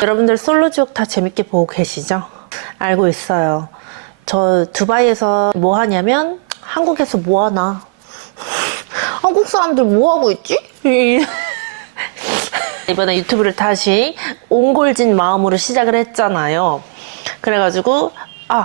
여러분들 솔로지옥 다 재밌게 보고 계시죠? 알고 있어요. 저 두바이에서 뭐 하냐면 한국에서 뭐 하나? 한국 사람들 뭐 하고 있지? 이번에 유튜브를 다시 옹골진 마음으로 시작을 했잖아요. 그래가지고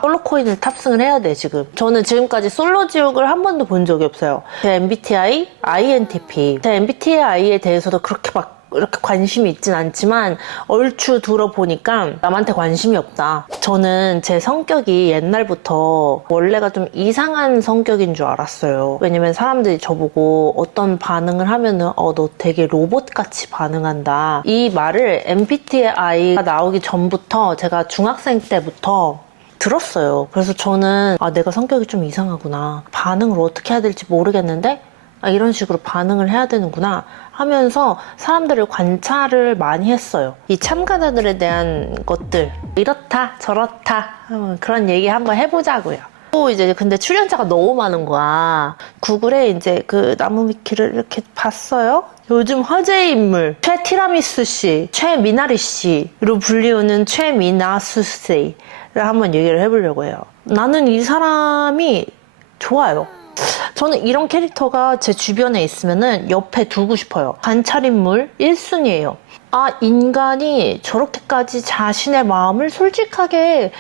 솔로코인을 탑승을 해야 돼 지금. 저는 지금까지 솔로지옥을 한 번도 본 적이 없어요. 제 MBTI, INTP. 제 MBTI에 대해서도 그렇게 막 이렇게 관심이 있진 않지만 얼추 들어보니까 남한테 관심이 없다. 저는 제 성격이 옛날부터 원래가 좀 이상한 성격인 줄 알았어요. 왜냐면 사람들이 저보고 어떤 반응을 하면은 너 되게 로봇같이 반응한다. 이 말을 MBTI가 나오기 전부터 제가 중학생 때부터 들었어요. 그래서 저는 내가 성격이 좀 이상하구나. 반응을 어떻게 해야 될지 모르겠는데 이런 식으로 반응을 해야 되는구나 하면서 사람들을 관찰을 많이 했어요. 이 참가자들에 대한 것들, 이렇다 저렇다 그런 얘기 한번 해보자고요. 또 이제 근데 출연자가 너무 많은 거야. 구글에 이제 그 나무위키를 이렇게 봤어요. 요즘 화제의 인물 최티라미수 씨, 최미나리 씨로 불리우는 최미나수 씨를 한번 얘기를 해보려고 해요. 나는 이 사람이 좋아요. 저는 이런 캐릭터가 제 주변에 있으면은 옆에 두고 싶어요. 관찰인물 1순위예요. 인간이 저렇게까지 자신의 마음을 솔직하게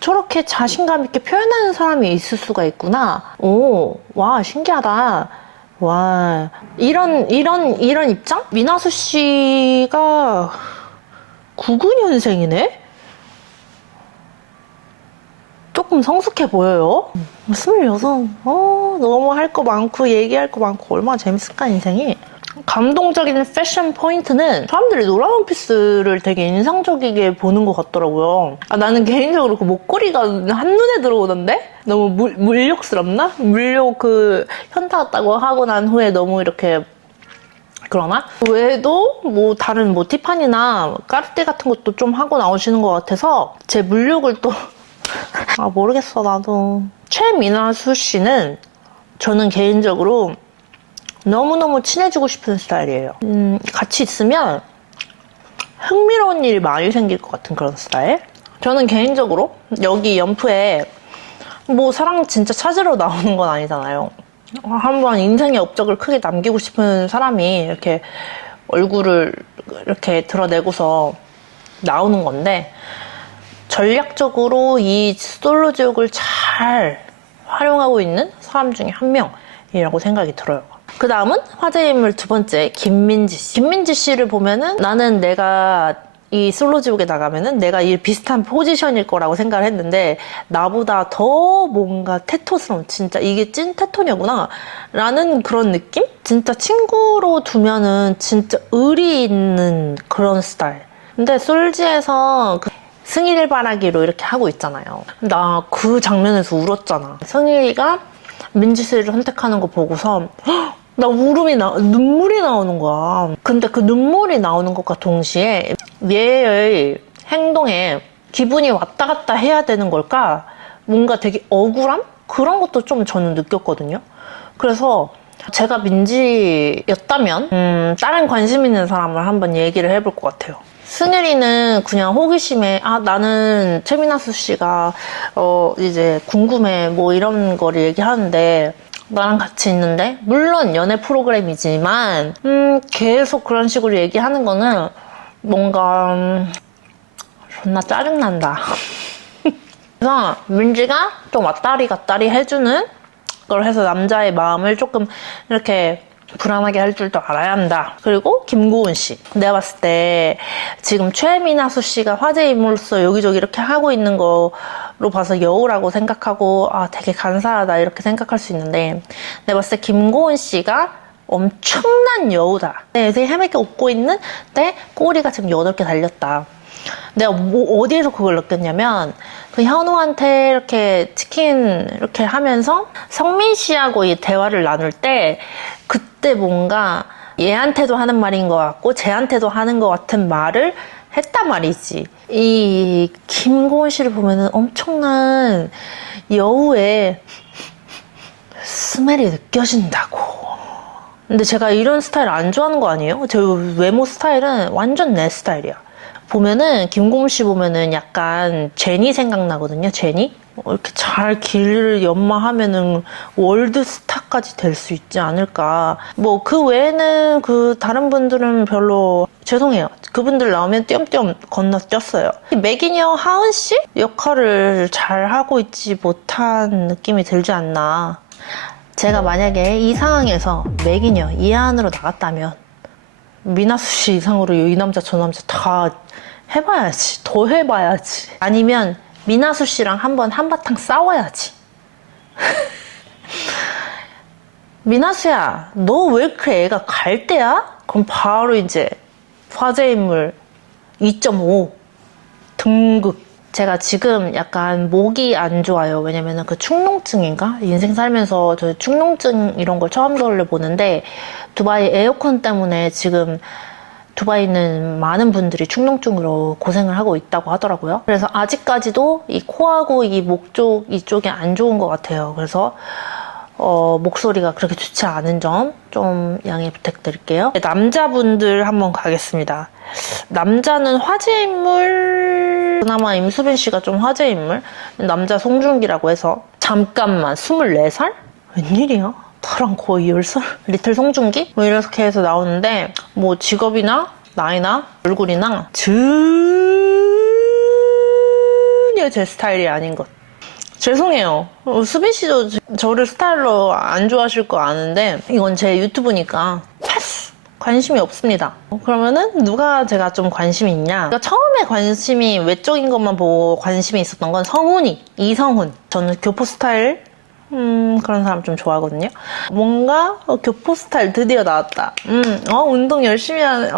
저렇게 자신감 있게 표현하는 사람이 있을 수가 있구나. 와, 신기하다. 와, 이런 입장? 미나수 씨가 99년생이네? 조금 성숙해 보여요. 26. 너무 할 거 많고 얘기할 거 많고 얼마나 재밌을까 인생이. 감동적인 패션 포인트는 사람들이 노란 원피스를 되게 인상적이게 보는 것 같더라고요. 나는 개인적으로 그 목걸이가 한눈에 들어오던데? 너무 물욕스럽나? 물욕 현타 왔다고 하고 난 후에 너무 이렇게 그러나? 그 외에도 다른 티파니나 까르띠에 같은 것도 좀 하고 나오시는 것 같아서 제 물욕을 또 모르겠어 나도. 최미나수 씨는 저는 개인적으로 너무너무 친해지고 싶은 스타일이에요. 같이 있으면 흥미로운 일이 많이 생길 것 같은 그런 스타일. 저는 개인적으로 여기 연프에 사랑 진짜 찾으러 나오는 건 아니잖아요. 한번 인생의 업적을 크게 남기고 싶은 사람이 이렇게 얼굴을 이렇게 드러내고서 나오는 건데 전략적으로 이 솔로지옥을 잘 활용하고 있는 사람 중에 한 명이라고 생각이 들어요. 그 다음은 화제의 인물 두 번째 김민지 씨. 김민지 씨를 보면은 나는 내가 이 솔로지옥에 나가면은 내가 이 비슷한 포지션일 거라고 생각을 했는데 나보다 더 뭔가 테토스러운, 진짜 이게 찐 테토녀구나 라는 그런 느낌? 진짜 친구로 두면은 진짜 의리 있는 그런 스타일. 근데 솔지에서 승희를 바라기로 이렇게 하고 있잖아요. 나 그 장면에서 울었잖아. 승희가 민지 씨를 선택하는 거 보고서 나 눈물이 나오는 거야. 근데 그 눈물이 나오는 것과 동시에 얘의 행동에 기분이 왔다 갔다 해야 되는 걸까? 뭔가 되게 억울함? 그런 것도 좀 저는 느꼈거든요. 그래서 제가 민지였다면 다른 관심 있는 사람을 한번 얘기를 해볼 것 같아요. 승혜리는 그냥 호기심에 나는 최미나수 씨가 이제 궁금해 이런 거를 얘기하는데 나랑 같이 있는데 물론 연애 프로그램이지만 계속 그런 식으로 얘기하는 거는 뭔가 존나 짜증난다. 그래서 민지가 좀 왔다리 갔다리 해주는 걸 해서 남자의 마음을 조금 이렇게 불안하게 할 줄도 알아야 한다. 그리고 김고은 씨. 내가 봤을 때 지금 최미나수 씨가 화제 인물로서 여기저기 이렇게 하고 있는 거로 봐서 여우라고 생각하고 되게 간사하다 이렇게 생각할 수 있는데 내가 봤을 때 김고은 씨가 엄청난 여우다. 되게 헤매게 웃고 있는 데 꼬리가 지금 8개 달렸다. 내가 어디에서 그걸 느꼈냐면 그 현우한테 이렇게 치킨 이렇게 하면서 성민 씨하고 이 대화를 나눌 때 그때 뭔가 얘한테도 하는 말인 것 같고 쟤한테도 하는 것 같은 말을 했단 말이지. 이 김고은 씨를 보면은 엄청난 여우의 스멜이 느껴진다고. 근데 제가 이런 스타일 안 좋아하는 거 아니에요? 제 외모 스타일은 완전 내 스타일이야. 보면은 김고은 씨 보면은 약간 제니 생각나거든요. 제니? 이렇게 잘 길을 연마하면은 월드스타까지 될 수 있지 않을까. 뭐 그 외에는 그 다른 분들은 별로 죄송해요. 그분들 나오면 띄엄띄엄 건너뛰었어요. 매기녀 하은 씨 역할을 잘 하고 있지 못한 느낌이 들지 않나. 제가 만약에 이 상황에서 매기녀 이하은으로 나갔다면 미나수 씨 이상으로 이 남자 저 남자 다 해봐야지. 더 해봐야지. 아니면 미나수 씨랑 한번 한바탕 싸워야지. 미나수야, 너 왜 이렇게 애가 갈대야? 그럼 바로 이제 화제 인물 2.5 등급. 제가 지금 약간 목이 안 좋아요. 왜냐면은 그 축농증인가? 인생 살면서 저 축농증 이런 걸 처음 걸려보는데 두바이 에어컨 때문에 지금 두바이는 많은 분들이 축농증으로 고생을 하고 있다고 하더라고요. 그래서 아직까지도 이 코하고 이 목 쪽 이쪽이 안 좋은 것 같아요. 그래서 목소리가 그렇게 좋지 않은 점 좀 양해 부탁드릴게요. 남자분들 한번 가겠습니다. 남자는 화제 인물, 그나마 임수빈 씨가 좀 화제 인물. 남자 송중기라고 해서 잠깐만 24살? 웬일이야? 나랑 거의 10살? 리틀 송중기? 뭐 이렇게 해서 나오는데 뭐 직업이나 나이나 얼굴이나 전혀 제 스타일이 아닌 것. 죄송해요. 수빈 씨도 저를 스타일로 안 좋아하실 거 아는데 이건 제 유튜브니까 패스! 관심이 없습니다. 그러면은 누가 제가 좀 관심이 있냐? 그러니까 처음에 관심이 외적인 것만 보고 관심이 있었던 건 성훈이, 이성훈. 저는 교포 스타일 그런 사람 좀 좋아하거든요. 뭔가 교포 스타일 드디어 나왔다. 운동 열심히 하는,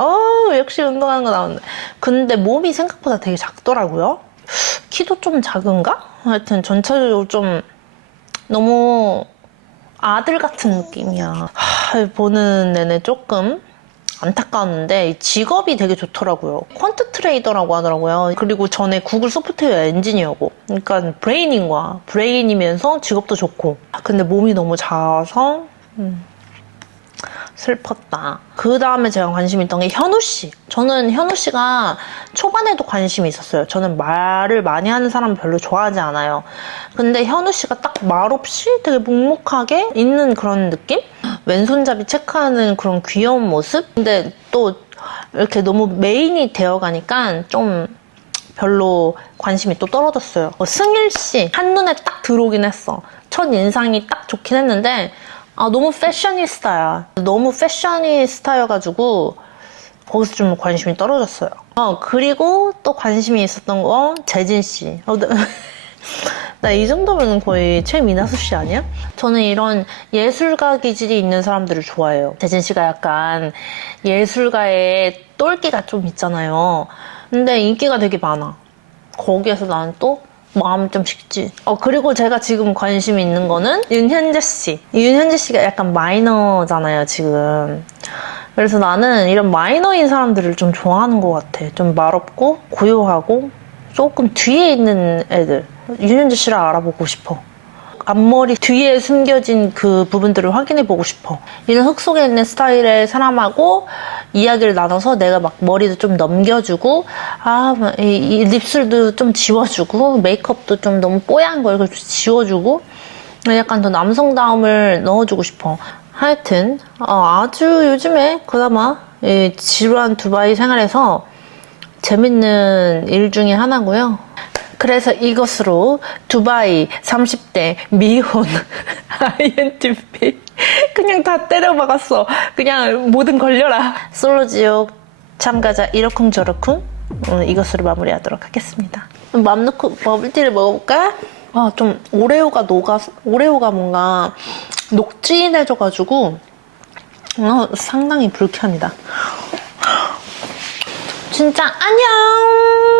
역시 운동하는 거 나오네. 근데 몸이 생각보다 되게 작더라고요. 키도 좀 작은가? 하여튼 전체적으로 좀 너무 아들 같은 느낌이야. 보는 내내 조금 안타까웠는데 직업이 되게 좋더라고요. 퀀트 트레이더라고 하더라고요. 그리고 전에 구글 소프트웨어 엔지니어고, 그러니까 브레인인 거야. 브레인이면서 직업도 좋고. 근데 몸이 너무 작아서 슬펐다. 그 다음에 제가 관심 있던 게 현우 씨. 저는 현우 씨가 초반에도 관심이 있었어요. 저는 말을 많이 하는 사람 별로 좋아하지 않아요. 근데 현우 씨가 딱 말없이 되게 묵묵하게 있는 그런 느낌? 왼손잡이 체크하는 그런 귀여운 모습? 근데 또 이렇게 너무 메인이 되어가니까 좀 별로 관심이 또 떨어졌어요. 승일 씨 한눈에 딱 들어오긴 했어. 첫 인상이 딱 좋긴 했는데 너무 패셔니스타야. 너무 패셔니스타여가지고 거기서 좀 관심이 떨어졌어요. 그리고 또 관심이 있었던 거 재진 씨. 나 이 정도면 거의 최미나수 씨 아니야? 저는 이런 예술가 기질이 있는 사람들을 좋아해요. 재진 씨가 약간 예술가의 똘끼가 좀 있잖아요. 근데 인기가 되게 많아. 거기에서 나는 또 마음 좀 식지. 그리고 제가 지금 관심이 있는 거는 윤현재 씨. 윤현재 씨가 약간 마이너잖아요, 지금. 그래서 나는 이런 마이너인 사람들을 좀 좋아하는 것 같아. 좀 말없고, 고요하고, 조금 뒤에 있는 애들. 윤현재 씨를 알아보고 싶어. 앞머리 뒤에 숨겨진 그 부분들을 확인해보고 싶어. 이런 흙 속에 있는 스타일의 사람하고 이야기를 나눠서 내가 막 머리도 좀 넘겨주고, 이 립술도 좀 지워주고, 메이크업도 좀 너무 뽀얀 걸 지워주고, 약간 더 남성다움을 넣어주고 싶어. 하여튼, 아주 요즘에 그나마 지루한 두바이 생활에서 재밌는 일 중에 하나고요. 그래서 이것으로 두바이 30대 미혼 INTP 그냥 다 때려박았어. 그냥 뭐든 걸려라. 솔로지옥 참가자 이러쿵저러쿵 이것으로 마무리하도록 하겠습니다. 맘 놓고 버블티를 먹어볼까? 좀 오레오가 뭔가 녹진해져가지고 상당히 불쾌합니다. 진짜 안녕.